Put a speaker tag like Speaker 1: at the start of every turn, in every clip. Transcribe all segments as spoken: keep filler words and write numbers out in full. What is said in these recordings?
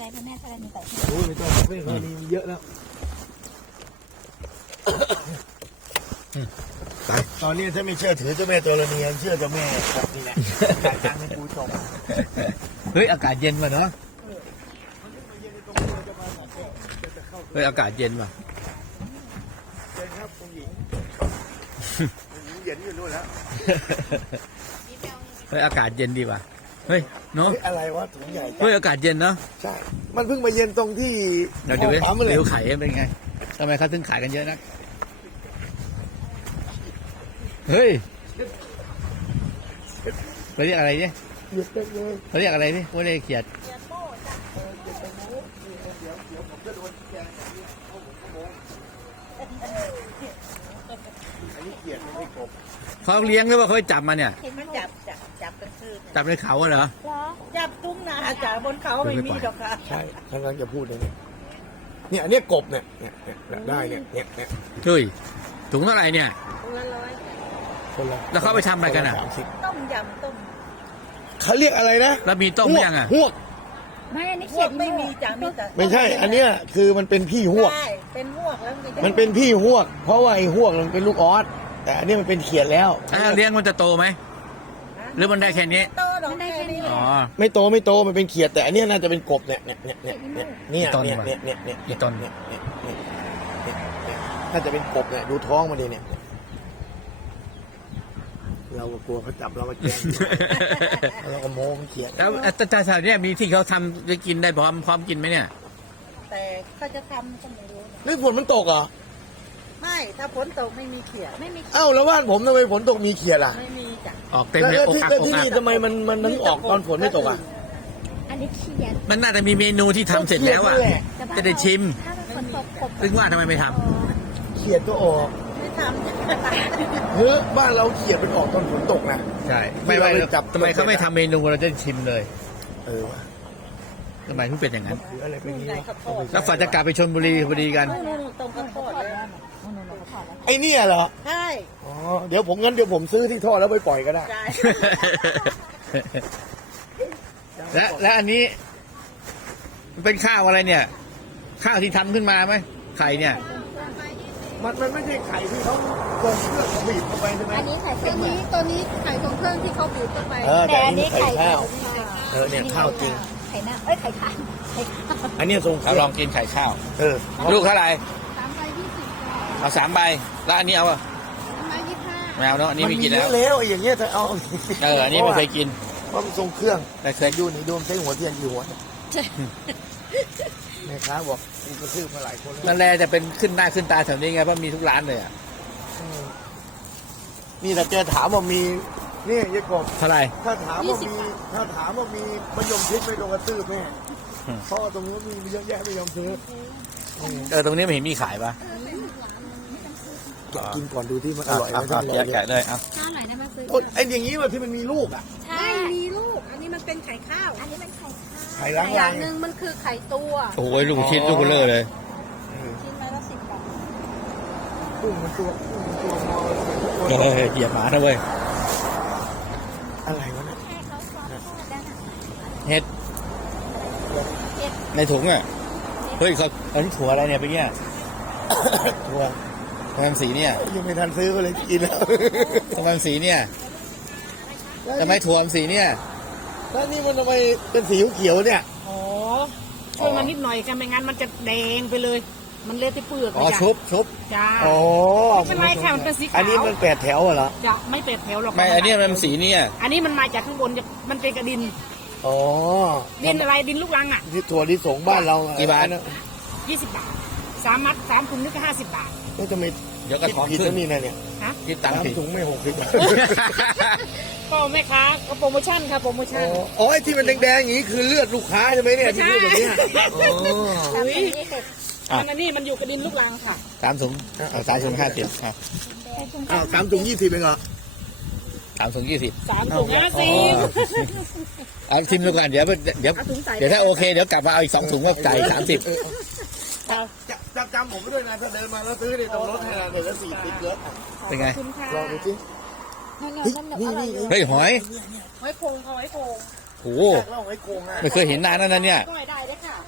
Speaker 1: ใจพระแม่ธรณีแต่ที่
Speaker 2: โอ้ยไม่ต้องไม่ต้องมีเยอะแล้วตอนนี้ถ้าไม่เชื่อถือเจ้าแม่ธรณีเชื่อเจ้าแม่ครับนี่แหละการจ้างให้ปูชม
Speaker 3: เฮ้ยอากาศเย็นว่ะเนาะเฮ้ยอากาศเย็นว่ะ
Speaker 2: เชิญครับคุณหญิงคุณหญิงเย็นอยู่นู่นแล้ว
Speaker 3: เฮ้ยอากาศเย็นดีว่ะเฮ้ยเนาะ
Speaker 2: เฮ้ยอะไรวะถุงใหญ่จัง
Speaker 3: เฮ้ยอากาศเย็นเนาะ
Speaker 2: ใช่ มันเพิ่งมาเย็นตรงที่
Speaker 3: เดี๋ยวเดี๋ยว
Speaker 2: ปั๊มเลย
Speaker 3: เดี๋ยวไข่เป็นไงทำไมเขาถึงขายกันเยอะนักเฮ้ยเขาเรียกอะไรเนี่ย
Speaker 2: หยุดได้เลย
Speaker 3: เขาเรียกอะไรนี่ว่าเรียกเขียด
Speaker 2: อันนี้เกียดไม่กบ
Speaker 3: เขาเลี้ยงหรือว่าเขาไปจับมาเนี่ย
Speaker 1: เห็นมันจับจับจับกลางคืน
Speaker 3: จับในเขาเหรอ
Speaker 1: จับตุ้งนาจ่าบนเขาไม่มีดอกค่ะ
Speaker 2: ใช่ท่านกำลังจะพูดเลยเนี่ยเนี่ยอันเนี้ยกบเนี่ยเนี่ยเนี่ยได้เนี่ยเนี่ยเนี่ย
Speaker 3: เฮ้ยถุงเท่าไหร่เนี่ย
Speaker 1: คนละร้อย
Speaker 2: คนละ
Speaker 3: แล้วเขาไปทำอะไรกันอะ
Speaker 2: คลสามสิบ
Speaker 1: ต้มยำต้ม
Speaker 2: เขาเรียกอะไรนะ
Speaker 3: แล้วมีต้มยังอ่ะ
Speaker 2: หวก
Speaker 1: ไม่อันนี้เขียดไม่มีจ่ามีแต่
Speaker 2: ไม่ใช่ อันเนี้ยคือมันเป็นพี่หวก
Speaker 1: ใช่เป็นหวกแล้ว
Speaker 2: มันเป็นพี่หวก เพราะว่าไอ้หวกมันเป็นลูกออสแต่อันนี้มันเป็นเขียดแล้ว
Speaker 3: ถ้าเลี้ยงมันจะโตไหมหรือมันได้แค่นี้
Speaker 1: โตดอกแค่นี้
Speaker 3: อ๋อ
Speaker 2: ไม่โตไม่โตมันเป็นเขียดแต่อันเนี้ยน่าจะเป็นกบเนี่ยเนี่ยเนี่ยเนี่ยเนี่ยเนี่ย
Speaker 3: ต้น
Speaker 2: เนี่ย
Speaker 3: วะ
Speaker 2: เนี่ยเนี่ยเนี่ย
Speaker 3: กี่ต้น
Speaker 2: เนี่ยเนี่ยเนี่ยเนี่ยเนี่ยน่าจะเป็นกบเนี่ยดูท้องมาดิเนี่ยเราก็กลัวเขาจับเรามาแกล้งเราก็โม้มันเขียด
Speaker 3: แล้วแต่แต่แถวเนี้ยมีที่เขาทำจะกินได้พร้อมพร้อมกินไหมเนี่ย
Speaker 1: แต่เขาจะทำก็ไม่รู้นะ
Speaker 2: นี่ฝนมันตกเหรอ
Speaker 1: ไม่ถ้าฝนตกไม่มีเขียดไม่มี
Speaker 2: เอ้าแล้วบ้านผมทำไมฝนตกมีเขียดอ่ะ
Speaker 1: ไม่มีจ้ะ
Speaker 3: ออกเต็ม
Speaker 2: แล้ว
Speaker 3: เลย
Speaker 2: แล้ว
Speaker 3: อก
Speaker 2: ที่
Speaker 3: อัก
Speaker 2: แล้ว
Speaker 3: อก
Speaker 2: ที่
Speaker 3: อั
Speaker 2: นี่
Speaker 3: ก
Speaker 2: ทำไมมันมันมันออกตอนฝนไม่ตกอ่ะ
Speaker 1: อันนี้เขียด
Speaker 3: มันน่าจะมีเมนูที่ทำเสร็จแล้วอ่ะ จะได้ชิม
Speaker 1: ถ้าฝนตกกบ
Speaker 3: ซึ่งว่าทำไมไม่ท
Speaker 2: เขียดก็ออก
Speaker 1: ไม่ทำ
Speaker 2: เฮ้ยบ้านเราเขียดมันออกตอนฝนตกนะ
Speaker 3: ำใช่ไม่ไม่
Speaker 2: ที่เราไปจับ
Speaker 3: ทำไมเขาไม่ทำเมนูเราจะชิมเลย
Speaker 2: เออว่ะ
Speaker 3: ทำไมถึงเป็นอย่างนั้น
Speaker 2: หรืออะไรเป็นอย่างนี้วะ
Speaker 3: แล้วฝันจะกลับไปชลบุรีพอดีกัน
Speaker 1: นู่นๆตรงกระโปดเลย
Speaker 2: ไอ้เนี่ยเหรอ
Speaker 1: ใช่
Speaker 2: อ๋อเดี๋ยวผมงั้นเดี๋ยวผมซื้อที่ทอดแล้วไปปล่อยก็ได้
Speaker 1: ใช่
Speaker 3: และและอันนี้มันเป็นข้าวอะไรเนี่ย ข้าวที่ทำขึ้นมาไหมไข่เนี่ย
Speaker 2: มันมันไม่ใช่ไข่ที่เขาลงเครื่องเขาบีบเข้าไปใช่ไหม
Speaker 1: อันนี้ไข่ตัวนี้ตัวนี้ไข่ของเครื่องที่เขาบีบเข้าไป
Speaker 2: เออแต่อันนี้ไข่ข้าว
Speaker 1: ไข่
Speaker 2: เออเนี่ยข้าวจริง
Speaker 1: ไข่หน้าเอ้ยไข่ขาวไข่ขาว
Speaker 2: อันเนี้ยทรงเค
Speaker 3: เรา
Speaker 2: รื่
Speaker 3: ล
Speaker 2: อ
Speaker 3: อง งกินไข่ข้าว
Speaker 2: เออ
Speaker 3: ลูกเท่าไหร่
Speaker 1: สามใบยี่สิบ
Speaker 3: เอาสามใบแล้วอันนี้เอาอะ
Speaker 1: สามใบยี่สิบห้า
Speaker 3: ไม่เอาเนาะอันนี้ไม่กินแล้ว
Speaker 2: เยอะแล้วไอ้อย่างเงี้ยเธอเอา
Speaker 3: เอออันนี้ไม่เคยกิน
Speaker 2: เพราะมันทรงเครื่อง
Speaker 3: แต่เคย
Speaker 2: ดูนี่ดูมันใช้หัวเทียนกี่หัวเนี่ยแม่ค้าบอกมีกระซื้อมาหลายคนแล้ว
Speaker 3: นั่นแหละจะเป็นขึ้นหน้าขึ้นตาแถวนี้ไงเพราะมีทุกร้านเลยอ่ะ
Speaker 2: อืมนี่แต่แกถามว่ามีนี่ยายกบ
Speaker 3: เท่าไหร่
Speaker 2: ถ้าถามว่ามีถ้าถามว่ามีมะยมชิดไม่โดนกระตื้อแม่
Speaker 3: อืม
Speaker 2: เพราะว่าตรงนู้นมีเยอะแยะไม่ยอมซื้ออืม
Speaker 3: เออตรงนี้ไม่เห็นมีขายปะ
Speaker 2: อยากกินก่อนดูที่มันอร่อยไหม
Speaker 3: เา
Speaker 2: ถ้า
Speaker 3: เา
Speaker 2: อร่อย
Speaker 3: แกะเลยเอา
Speaker 1: ข้าวไหนได้มาซื้อ
Speaker 2: โอ๊ยไอ้อย่างนี้ว่าที่มันมีลูกอ่ะ
Speaker 1: ใช่มีลูก อันนี้มันเป็นไข่ข้าว อันนี้มันไข่ข้าว
Speaker 2: ไข่ล้าง
Speaker 1: อ
Speaker 2: ลา
Speaker 1: ย่าย งหนึ่งมันคือไข่ตัว
Speaker 3: โอ้ยลูกชิ้นลูกเบลอเลย
Speaker 1: ชิ้นไม้ละสิบบาท
Speaker 2: กุ้งมันตัวกุ้งมันตัวมอ
Speaker 3: เออเหยียบหมานะเว้ย
Speaker 2: อะไรวะเนี่ย
Speaker 1: แค่เขาซอสทอดได้น่ะ
Speaker 3: เห็ดในถุงอ่ะเฮ้ยเขาอันนี้ถั่วอะไรเนี่ยไปเนี่ย
Speaker 2: ตัว
Speaker 3: ทำไมมันสีเนี่ย
Speaker 2: ยังไม่ทันซื้อก็เลยกินแล้ว
Speaker 3: ทำไมมันสีเนี่ยทำไมถั่วมันสีเนี่ย
Speaker 2: แล้วนี่มันทำไมเป็นสีเขียวๆเนี่ย
Speaker 4: อ๋อช่วยมันนิดหน่อยกันไม่งั้นมันจะแดงไปเลย มันเละที่เปลือก
Speaker 3: อ๋อ
Speaker 4: จ้ะ
Speaker 3: ชุบชุบ
Speaker 4: จ้า
Speaker 2: อ๋อ
Speaker 4: ไม่เป็นไรค่ะมันเป็นสีขาว
Speaker 2: อันนี้มันแปดแถวเหรอ
Speaker 4: จะไม่เป็ดแถวหรอก
Speaker 3: ไม่อันนี้มันสีเนี่ย
Speaker 4: อันนี้มันมาจากข้างบนจะมันเป็นกระดิน
Speaker 2: อ๋อ
Speaker 4: ดินอะไรดินลูกรังอ่ะ
Speaker 2: ที่ถั่วที่สงบ้านเราอะ
Speaker 3: กี่บาท
Speaker 4: ยี่สิบบาทสามมัดสามถุงนี่ก็ห้าสิบบาท
Speaker 2: ก็จะไม่
Speaker 3: เดี๋ยวก็
Speaker 2: คิด
Speaker 3: ท้อง
Speaker 2: ผิด
Speaker 3: ขึ้
Speaker 2: แล้
Speaker 3: น
Speaker 2: วนี่นะเนี่ย
Speaker 4: ฮะ
Speaker 3: คิดตังค์
Speaker 2: สาม
Speaker 3: ผิด
Speaker 2: ถุงไม่หกสิบ
Speaker 4: ก็แม่ค้าก็โปรโมชั่นค่ะโปรโม
Speaker 2: อ๋
Speaker 4: ชั่น
Speaker 2: ออ๋อไอ้ที่มันแดงๆอย่างนี้คือเลือดลูกค้าใช่ไหมเนี่ยที่พูดแบบเนี้ยอ๋อ
Speaker 1: ทำเป็นยี่สิบ
Speaker 4: มันอันนี้มันอยู่กระดินลูกรังค่ะ
Speaker 3: สามถุงเอาสามถุงห้าสิบเอา
Speaker 2: อ้าวสามถุงยี่สิบเองเหรอ
Speaker 3: สามถุงยี่สิบ
Speaker 4: สามถุงห้าสิบ
Speaker 3: เอาชิมดูก่อนเดี๋ยวเดี๋ยว
Speaker 4: เอาถุงใส่
Speaker 3: เดี๋ยวถ้าโอเคเดี๋ยวกลับมาเอาอีกสองถุงว่าจ่ายสามสิบ
Speaker 2: จะจำจำผมไว้ด้วยนะถ้าเดินมาแล้วซื้อในตรงรถให้นะเดี๋ยวละสี่สิบเยอะ
Speaker 3: เป็นไง
Speaker 4: คุณค่ะ
Speaker 2: ลองดูสิ
Speaker 1: นั่น
Speaker 2: เฮ้ย
Speaker 1: นั่น
Speaker 2: นี่
Speaker 1: อะไร
Speaker 2: นี่
Speaker 3: เฮ้ยหอย
Speaker 4: ไว้โคงเขาไว้โคง
Speaker 3: โอ้โห
Speaker 2: เราไว้โกงอ่ะ
Speaker 3: ไม่เคยเห็นนานแล้วนะเนี่ย
Speaker 4: ก็ไม่ได้เลยค่ะ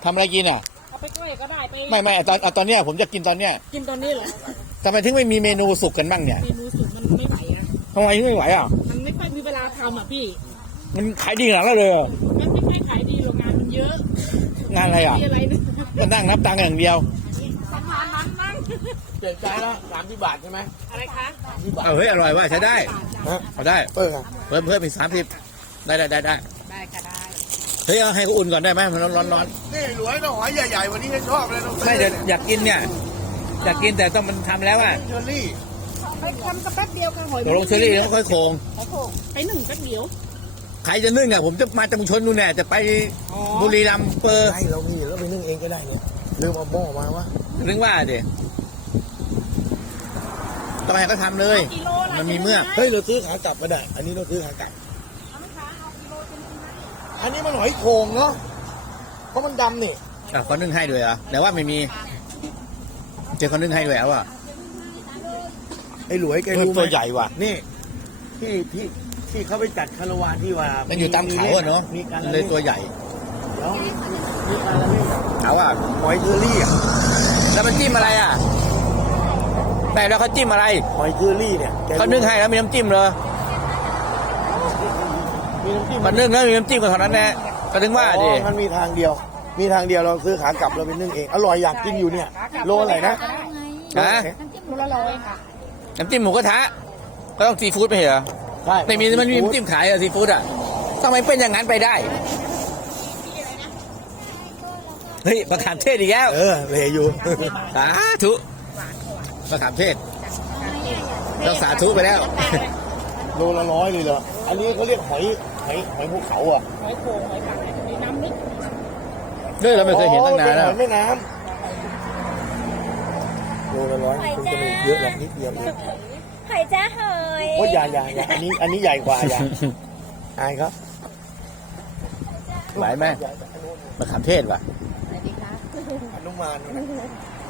Speaker 3: ทำอะไรกินอ่ะ
Speaker 4: เอาไปกล้วยก็ได้ไป
Speaker 3: ไม่ไม่เอาตอนเอาตอนเนี้ยผมจะกินตอนเนี้ย
Speaker 4: กินตอนนี้เหรอ
Speaker 3: ทำไมถึงไม่มีเมนูสุกกันบ้างเนี่ย
Speaker 4: เมนูสุกมันไม่ไหวอะ
Speaker 3: ทำไมถึงไม่ไหวอ่ะ
Speaker 4: มันไม่ค่อยมีเวลาทำอ่ะพี่
Speaker 3: มันขายดีขนาดนั้นเลยเหรอ
Speaker 4: มันไม่ค่อยขายดีหรอกงานมันเยอะ
Speaker 3: งานอะไรอ่ะ
Speaker 4: มีอะไรเนี่ย
Speaker 3: ก็นั่งนับตังค์อย่างเดียว
Speaker 4: ประมาณนั้นมั้ง
Speaker 2: เปลี่ยนใจแล้วสามสิบบาทใช่ไหม
Speaker 4: อะไรคะ
Speaker 2: สามสิบบาท
Speaker 3: เอาเฮ้ยอร่อยว่ะใช้ได้
Speaker 2: ฮะ
Speaker 3: เอาได้
Speaker 2: เออ
Speaker 3: เพิ่มเพิ่มอีกสามสิบได้ได้ได้ได้
Speaker 4: ได้ก็ได้
Speaker 3: เฮ้ยเอาให้เขาอุ่นก่อนได้ไหมมันร้อนร้อนร้อน
Speaker 2: นี่หลวยน้องหอยใหญ่ๆวันนี้ฉันชอบเลยน้อง
Speaker 3: ไม่เดี๋ยวอยากกินเนี่ย อยากกินแต่ต้องมันทำแล้วอ่ะ
Speaker 2: เชอรี่
Speaker 4: ไปทำกระแป๊บเดียวค่ะหอย
Speaker 3: ตกลงเชอรี่แล้วค่อยโคง
Speaker 4: ไปหนึ่งสักเดียว
Speaker 3: ใครจะนึ่งอ่ะผมจะมาจากชุมชนนู่นแน่จะไปบุรีรัมย์เปอร์
Speaker 2: ใช่เรามีแล้วไปนึ่งเองก็ได้เนี่ยลืมเอาหม้อมาวะ
Speaker 3: ถึงว่าดิต้องให้เขาทำเลย
Speaker 4: กิโลละ
Speaker 3: มันมีเมือก
Speaker 2: เฮ้ยเราซื้อขากลับมาได้อันนี้เราซื้อขากลับอันนี้มันหอยโข่งเนาะเพราะมันดำนี่
Speaker 3: อ่ะเขานึ่งให้ด้วยเหรอ่ะแต่ว่าไม่มีเจอเขานึ่งให้ด้วยแล้วอ่ะ
Speaker 2: ไอ้หลวยแก
Speaker 3: เพิ่ม
Speaker 2: รู้ไหม
Speaker 3: ตัวใหญ่ว่ะ
Speaker 2: นี่ที่ที่ที่เขาไปจัดคารวะที่ว่า
Speaker 3: มันอยู่ตามเขาอะเนาะ
Speaker 2: มีการ
Speaker 3: มัน
Speaker 2: ละ
Speaker 3: เล
Speaker 2: เล่
Speaker 3: ย
Speaker 2: น
Speaker 3: ตัวใหญ่
Speaker 2: เดี๋ยวมีมีการละเล่น
Speaker 3: เขาอ่ะ
Speaker 2: หอยเชอรี่อ่ะ
Speaker 3: แล้วมันจิ้มอะไรอ่ะแต่แล้วเขาจิ้มอะไร
Speaker 2: หอยเชอรี่เนี่ยแกรู้
Speaker 3: เขานึ่งให้แล้วมีน้ำจิ้มเลย
Speaker 2: มีน้ำจิ้ม
Speaker 3: มันนึ่งแล้วมีน้ำจิ้มก็เท่านั้นแหละก็ถึงว่าดิ
Speaker 2: อ๋อมันมีทางเดียว มีทางเดียวเราซื้อขากลับเราไปนึ่งเองอร่อยอยากกินอยู่เนี่ยโลอะไรนะ
Speaker 3: ฮะ
Speaker 4: น้ำจิ้มโลละร้อยค่ะ
Speaker 3: น้ำจิ้มหมูกระทะก็ต้องซีฟู้ดไปเหรอ
Speaker 2: ใช่
Speaker 3: ไม่มีมันมีน้ำจิ้มขายอะซีฟู้ดอ่ะทำไมเป็นอย่างนั้นไปได้เฮ้ยมะขามเทศอีกแล้ว
Speaker 2: เออเลยอยู่
Speaker 3: สาธุมะขามเทศต้องสาธุไปแล้ว
Speaker 2: โลละร้อยเลยเหรออันนี้เขาเรียกหอยหอยหอยภูเขาอ่ะ
Speaker 4: หอยโขงหอยปังในน้ำนิด
Speaker 3: ด้วยเราไม่เคยเห็นตั้งนานแล้ว
Speaker 2: อ๋อเป็หอยแม่น้ำโลละร้อยคุณจะมีเยอะหรอกนิดเดียวเอง
Speaker 1: ไข่จ้าเฮย
Speaker 2: โอ้ยอย่าอย่าอย่าอันนี้อันนี้ใหญ่กว่าอย่าอายครับ
Speaker 3: ไหวไหมมะขามเทศว่ะ
Speaker 2: อนุมานเนี่ยนะ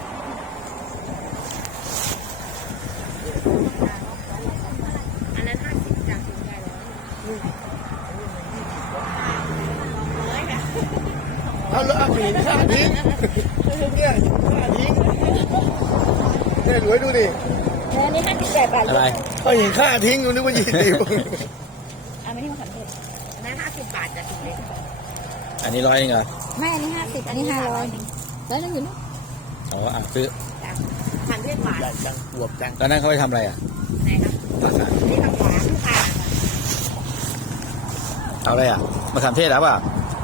Speaker 1: อันนั้นห้าสิบจากถึงใหญ่ร้อย
Speaker 2: เอาแล้วเอาหินข้าทิ้งเนี่ยข้าทิ้งเนี่ยหลวยดูดิ
Speaker 1: อันนี้ห้าสิบแปดบาท
Speaker 3: อะไร
Speaker 2: เอาหินข้าทิ้งอยู่นึกว่ายี่สิบ
Speaker 1: อันนี้มะขามเทศอันนั้นห้าสิบบาทจากถึงเล็ก
Speaker 3: อันนี้ร้อยเองเหรอ
Speaker 1: ไม่อันนี้ห้าสิบอันนี้ห้าร้อยแล้วนั่นอยู่นู่น
Speaker 3: อ๋ออ่ะซื้อ
Speaker 1: ขามเทศหวาน
Speaker 2: ใหญ่จังอวบจัง
Speaker 3: ตอนนั้นเขาไปทำอะไรอ่ะ
Speaker 1: ไหนครับ
Speaker 3: ราคา
Speaker 1: นี่ทางขวาค่ะ
Speaker 3: เอาอะไรอ่ะมะขามเทศแล้วป่ะ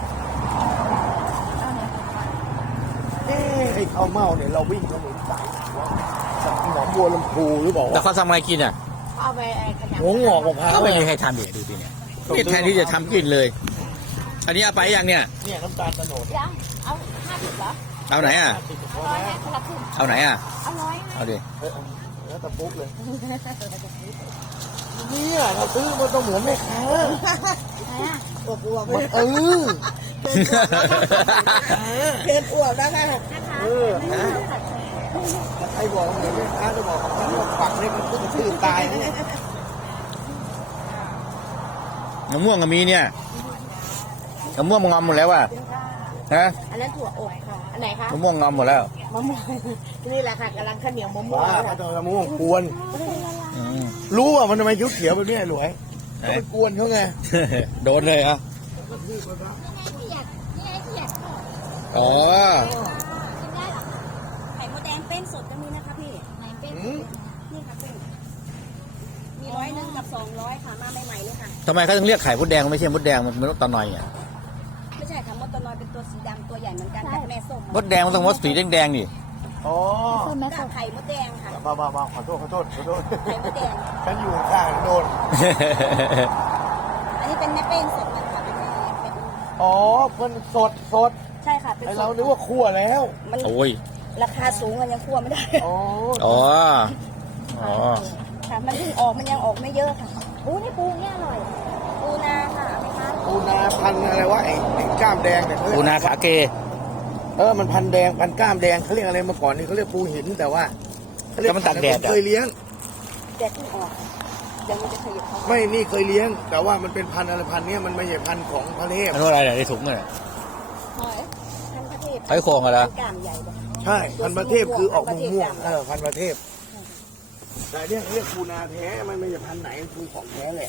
Speaker 2: เอ๊ะไอ้ข้าวเม่าเนี่ยเราวิ่งถนนสายหนองบัวลำพูหรือเปล่า
Speaker 3: แล้ว
Speaker 2: วะ
Speaker 3: เขาทำอะไรกินอ่ะ
Speaker 1: เอาไปขยำ
Speaker 2: หัวงอกมะพร้าว
Speaker 3: ก็ไม่มี
Speaker 2: อะ
Speaker 3: ใครทำดิดูสิเนี่ยนี่แทนที่จะทำกินเลย อันนี้เอาไปยังเนี่ย
Speaker 2: เนี่ยน้ำตาลตะโนด
Speaker 1: ยังเอาห้าสิบเหรอ
Speaker 3: เอาไหนอ่ะ
Speaker 2: สิบ
Speaker 1: เอา
Speaker 2: พอ
Speaker 1: ร้อย
Speaker 2: แล้
Speaker 1: ให้
Speaker 2: ว
Speaker 1: คนละครึ่ง
Speaker 3: เอาไหนอ่ะ
Speaker 1: เอาร้อยให้
Speaker 3: เอาดิ
Speaker 2: เอ้ยแล้วตะปุ๊กเลยเนี่ยเราซื้อมันต้องเหมือนแม่ค้า
Speaker 1: ไหนอ่ะอวบอวบ
Speaker 2: มันเออ
Speaker 1: เกินอวบแล้วค่ะ
Speaker 2: เออนะใครบอกเหมือนแม่ค้าจะบอกว่าฝักนี่มันขึ้นชื่อตายนะเนี่ย
Speaker 3: มะม่วงก็มีเนี่ยมะม่วงมันงอมหมดแล้วว่ะฮะ
Speaker 1: อันนั้นถั่วอบค่ะอันไหนคะ
Speaker 3: มะม่วงงอมหมดแล้ว
Speaker 1: มะม่วงนี่แหละค่ะกำลังข้าวเหนียวมะม่วง
Speaker 2: บ้ามันต้องมะม่วงกวน
Speaker 3: อืม
Speaker 2: รู้ว่ามันทำไมเขียวๆแบบนี้หลวยก็ไปกวนเขาไง
Speaker 3: โดนเลยอ่ะอ๋อ
Speaker 1: ไข่มดแดงเป้นสดก็มีนะคะพี่ไหนเป้น
Speaker 2: อืม
Speaker 1: นี่ค่ะเป้นมีร้อยหนึ่งกับสองร้อยค่ะมาใหม่ๆเลยค่ะ
Speaker 3: ทำไมเขาถึงเรียกไข่มดแดงไม่ใช่มดแดงมันเป็นมดตะนอยอ่ะ
Speaker 1: ไม่ใช่ค่ะมดตัวน้อยเป็นตัวสีดำตัวใหญ่เหมือนกันแต่แม่ส้ม
Speaker 3: มดแดงมันต้องมดสีแดงๆนี่
Speaker 2: อ๋อ
Speaker 1: ก็ไข่มดแดงค่ะ
Speaker 2: มามามาขอโทษขอโทษขอโทษ
Speaker 1: ไข่มดแดง
Speaker 2: ฉันอยู่ข้างๆโดน
Speaker 1: อันนี้เป็นแม่เป้นสดนะคะเป็นแม่เป็น
Speaker 2: อ๋อมันสดสด
Speaker 1: ใช่ค่ะเป็น
Speaker 2: ไอ
Speaker 1: ส
Speaker 2: เรา
Speaker 1: ด
Speaker 2: นึกว่าคั่วแล้ว
Speaker 1: มัน
Speaker 3: โอ้ย
Speaker 1: ราคาสูงมันยังคั่วไม่ได้
Speaker 2: อ๋อ
Speaker 3: อ๋ออ๋อ
Speaker 1: ค่ะมันเพิ่งออกมันยังออกไม่เยอะค่ะปูนี่ปูนี่อร่อยปูนาค่ะไหมคะ
Speaker 2: ปูนาพันธุ์อะไรวะไอ้ไอ้กล้ามแดงเนี่ยเขเรียก
Speaker 3: ปูนาขาเก
Speaker 2: เออมันพันธุ์แดงพันธุ์กล้ามแดงเขาเรียกอะไรเมื่อก่อนนี่เขาเรียกปูหินแต่ว่าเขาเรีย
Speaker 3: แล้วมันตากแดด
Speaker 2: ผม
Speaker 3: อะ
Speaker 2: เคยเลี้ยง
Speaker 1: แดดเพิ่งออกเดี๋ยวมันจะขยับเข้ามา
Speaker 2: ไม่นี่เคยเลี้ยง แต่ว่ามันเป็นพันธุ์อะไรพันธุ์เนี้ยมันไม่ใช่พันธุ์ของพระเทพ
Speaker 3: อันนู้นอะไรเนี่ยในถุงเนี่ย
Speaker 1: หอยทันพระเทพ
Speaker 3: หอยโข่งอะไร
Speaker 1: พันกล้ามใหญ่เลย
Speaker 2: ใช่พันธุ์ประเทศคือออกม่วงๆเออพันธุ์ประเทศแต่เนี่ยเรียกปูนาแท้มันไม่ใช่พันธุ์ไหนคือของแท้แหละ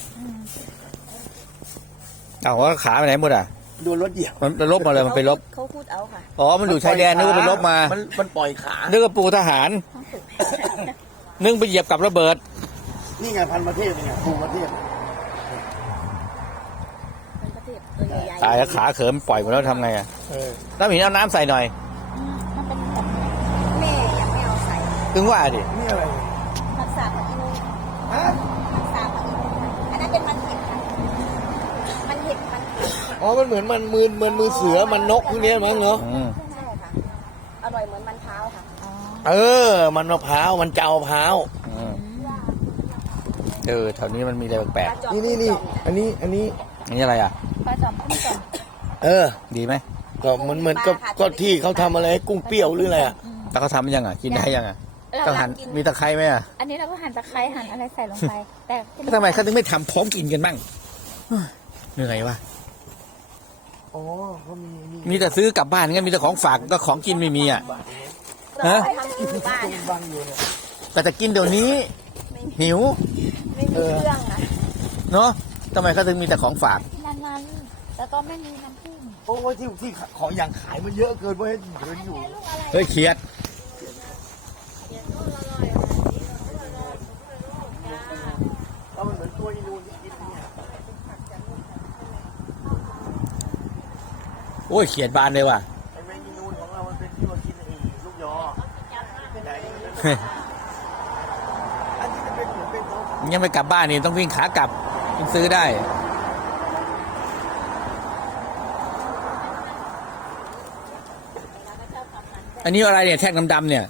Speaker 3: เอาว่าขาไปไหนหมดอ่ะ
Speaker 2: โดนรถเหยียบ
Speaker 3: มันลบมาเลยมันไปลบ
Speaker 1: เขาพูดเอาค่ะ
Speaker 3: อ๋อมันอยู่ชายแดนนึกว่าไปลบมา
Speaker 2: มันมันปล่อยขา
Speaker 3: นึกว่าปูทหาร นึกไปเหยียบกับระเบิด
Speaker 2: นี่ไงพันธุ์ประเทศนี่ไงปูประเทศ
Speaker 1: เป็นประเทศตัวใหญ่ๆ
Speaker 3: ตายแล้วขาเขิมปล่อยหมดแล้วทำไงอ่ะ
Speaker 2: เออ
Speaker 3: น้ำหินเอาน้ำใส่หน่อย
Speaker 1: อืมมันเป็นแบบแม่ยังไม่เอาใส่
Speaker 3: ถึงว่าดิ
Speaker 2: นี่อะไร
Speaker 1: ผักสาผักอีโน
Speaker 2: ฮะ
Speaker 1: ผักสาผักอีโนอันนั้นเป็นมันเห็ดค่ะมันเห็ดมันเห็ด
Speaker 2: อ๋อมันเหมือนมันมือเหมือนมือเสือมันนกพวกเนี้ยมั้งเนาะ
Speaker 3: อืม
Speaker 1: ใช่ค่ะอร่อยเหมือนมันเท้าค่ะ
Speaker 2: เออ มันมะพร้าวมันเจ้ามะพร้าว
Speaker 3: อืมเออแถวนี้มันมีอะไรแปลก
Speaker 2: นี่นี่นี่อันนี้อันนี้
Speaker 3: ๆอันนี้อะไรอ่ะ
Speaker 1: ปลาจอมพุ่งจอม
Speaker 2: เออ
Speaker 3: ดีไหม
Speaker 2: ก็เหมือนเหมือนกับก็ที่เขาทำอะไรกุ้งเปรี้ยวหรืออะไรอ่ะ
Speaker 3: แล้วเขาทำยังอ่ะกินได้ยังอ่ะ
Speaker 1: เรา
Speaker 3: ต้องหั่น
Speaker 1: กิน
Speaker 3: มีตะไคร้ไหมอ่ะ
Speaker 1: อันนี้เราก็หั่นตะไคร้หั่นอะไรใส่ลงไป แต่
Speaker 3: แล้วทำไมเขาถึงไม่ทำพร้อมกินกันบ้างเหนื่อยวะ
Speaker 2: อ๋อเขามีมี
Speaker 3: มีแต่ซื้อกลับบ้านงั้นมีแต่ของฝากก็ของกินไม่มีอ่ะ
Speaker 1: เราไปทำกินที่บ้าน
Speaker 2: บังอยู่เนี่ย
Speaker 3: แต่จะกินเดี๋ยวนี้
Speaker 1: ไม่มี
Speaker 3: หิว
Speaker 1: ไม่มีเครื่องนะ
Speaker 3: เนาะทำไมเขาถึงมีแต่ของฝาก
Speaker 1: นานๆแล้วก็ไม่มีน้ำผึ้ง
Speaker 2: โอ้ยที่ที่ของอย่างขายมันเยอะเกินเว้ยเดินอยู่
Speaker 3: เฮ้ยเขียด
Speaker 2: เอามันเหมือนตัวอีนูนที่กินเนี่ย
Speaker 3: โอ้ยเขียดบานเลยว่ะ
Speaker 2: ไอ้แมงอีนูนของเรามันเป็นที่ว่ากินไอ้ลูกยอแต่อันนี้มันเป็นอันนี้จะเป็นเหมือนเป็นเขา
Speaker 3: ยังไม่กลับบ้านนี่ต้องวิ่งขากลับถึงซื้อได้ อันนี้อะไรเนี่ยแท่งดำๆเนี่ย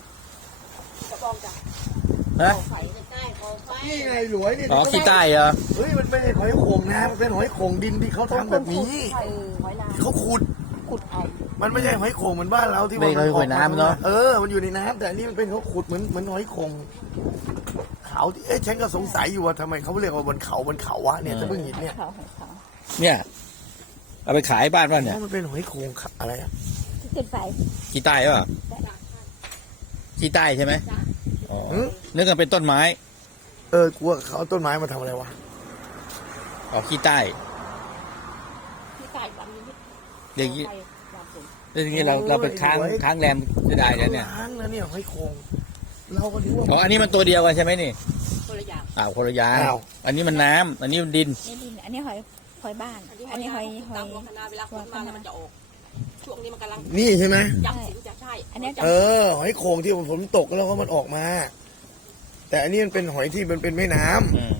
Speaker 3: ฮะ
Speaker 2: นี่ไงหลวยนี่
Speaker 3: อ๋อขี้ใต้เหรอ
Speaker 2: เฮ้ยมันไม่ใช่หอยโข่งนะมันเป็นหอยโข่งดินที่เขาทำแบบนี้
Speaker 1: เออหอยลาย
Speaker 2: เขาขุด
Speaker 1: ขุดไอ
Speaker 2: มันไม่ใช่หอยโข่งเหมือนบ้านเราที่
Speaker 3: ไม่เคย
Speaker 2: ออก
Speaker 3: หอยน้ำเนอะ
Speaker 2: เออมันอยู่ในน้ำแต่อันนี้มันเป็นเขาขุดเหมือนเหมือนหอยโข่งเขาที่เอ๊ะฉันก็สงสัยอยู่ว่าทำไมเขาเรียกว่าบนเขาบนเขาวะเนี่ยจะเพิ่งเห็นเนี่ย
Speaker 1: เขาของเขา
Speaker 3: เนี่ยเอาไปขายบ้านป่ะเนี่ย
Speaker 2: เพราะมันเป็นหอยโข่งครับอะไรอ่ะ
Speaker 1: ที่จุดไฟ
Speaker 3: ขี้ใต้ป่ะขี้ใต้ใช่ไหมอ๋อ
Speaker 2: หึ
Speaker 3: นึกกันเป็นต้นไม้
Speaker 2: เออกลัวเขาเอาต้นไม้มาทำอะไรวะ
Speaker 3: อ๋อขี้ใต้
Speaker 1: ที่ไก่วันนี้
Speaker 3: อย่างนี้
Speaker 1: ไฟวันผม
Speaker 3: แล้วทีนี้เราเราไปค้างค้างแรมจะได้แล้วเนี่ย
Speaker 2: ล้างแล้วเนี่ยหอยโข่งเราก็รู้ว่า
Speaker 3: อ๋ออันนี้มันตัวเดียวกันใช่ไหมนี่
Speaker 1: ตัวละอย่าง
Speaker 3: อ้าวคนละอยาง
Speaker 2: อ้าว
Speaker 3: อันนี้มันน้ำอันนี้มันดิน
Speaker 1: นี่ดินอันนี้หอยหอยบ้าน อันนี้หอยหอย
Speaker 5: ตามหัวคณะเวลาฝนมาแล้วมันจะออก ช่วงนี้มันกำลัง
Speaker 2: นี่ใช่ไหม
Speaker 5: ยักษ์สิงจะใช่
Speaker 1: อันนี้จะ
Speaker 2: เออหอยโข่งที่ฝนตกแล้วก็มันออกมา แต่อันนี้มันเป็นหอยที่มันเป็นแม่น้ำ
Speaker 3: อืม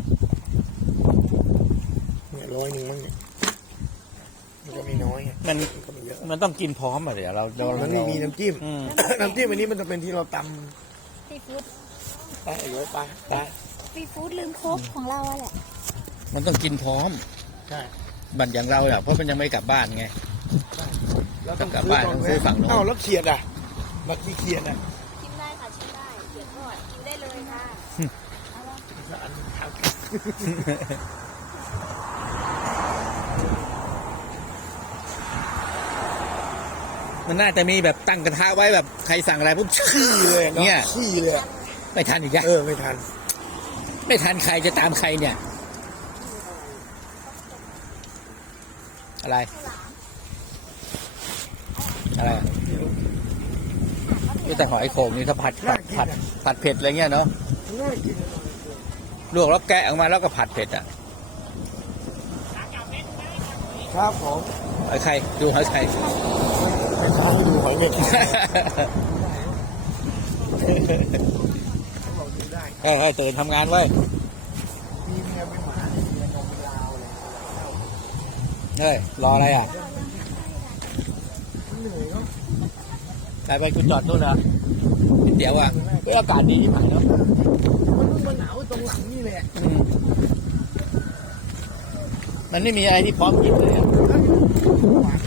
Speaker 2: เนี่ยร้อยหนึ่งมั้งเนี่ยมันก็มีน้อยอะ
Speaker 3: มัน
Speaker 2: มันก็มีเยอะ
Speaker 3: มันต้องกินพร้อมอ่ะเดี๋ยวเราเรา
Speaker 2: มันไม่มีน้ำจิ้ม
Speaker 3: อืม
Speaker 2: น้ำจิ้มอันนี้มันจะเป็นที่เราต
Speaker 1: ซีฟู้ด
Speaker 2: ำไปเยอะไปไป
Speaker 1: ซีฟู้ดลืมโคกของเราอะแหละ
Speaker 3: มันต้องกินพร้อม
Speaker 2: ใช่
Speaker 3: บันอย่างเราอ่ะเพราะมันยังไม่กลับบ้านไง
Speaker 2: แล้ว
Speaker 3: กลับบ้านต้องซื้อฝั่งโน้น
Speaker 2: เอ้าแล้วเขียดอ่ะบักกี้เขียดอ่ะ
Speaker 1: ชิมได้ค่ะชิมได้เขียนทอดกินได้เลยค่ะเอาละ
Speaker 3: มันน่าจะมีแบบตั้งกระทะไว้แบบใครสั่งอะไรปุ๊บ
Speaker 2: ขี้เลยอะ
Speaker 3: เนี่ย
Speaker 2: ขี้เลยอะ
Speaker 3: ไม่ทันอีกแล้ว
Speaker 2: เออไม่ทัน
Speaker 3: ไม่ทันใครจะตามใครเนี่ย อะไร อะไรอ่ะนี่แต่หอยโข่งนี่ถ้าผัดผัดผัดผัดเผ็ดอะไรเงี้ยเนาะ
Speaker 2: น่ากิน
Speaker 3: ลวกแล้วแกะออกมาแล้วก็ผัดเผ็ดอ่ะ
Speaker 2: ครับผม
Speaker 3: หอยใครดูหอยใคร
Speaker 2: ไปทานให้ดูหอยเม็ดบอกดูได้
Speaker 3: เฮ้ยเฮ้ยตื่นทำงานไว้ย
Speaker 2: มีเมียเป็นหมาเนี่ยเมียนมเป็นลาวเลย
Speaker 3: เฮ้ยรออะไรอ่ะ
Speaker 2: เหนื่อยเนาะ
Speaker 3: ไปไปคุณจอดนู่นเหรอนิดเดียวอ่ะเฮ้ยอากาศดีที่ผ่านเนาะ
Speaker 2: มันเพิ่งมาหนาวตรงหลังนี่แหละ
Speaker 3: อืมมันไม่มีอะไรที่พร้อมกินเลยอะ
Speaker 2: หวาน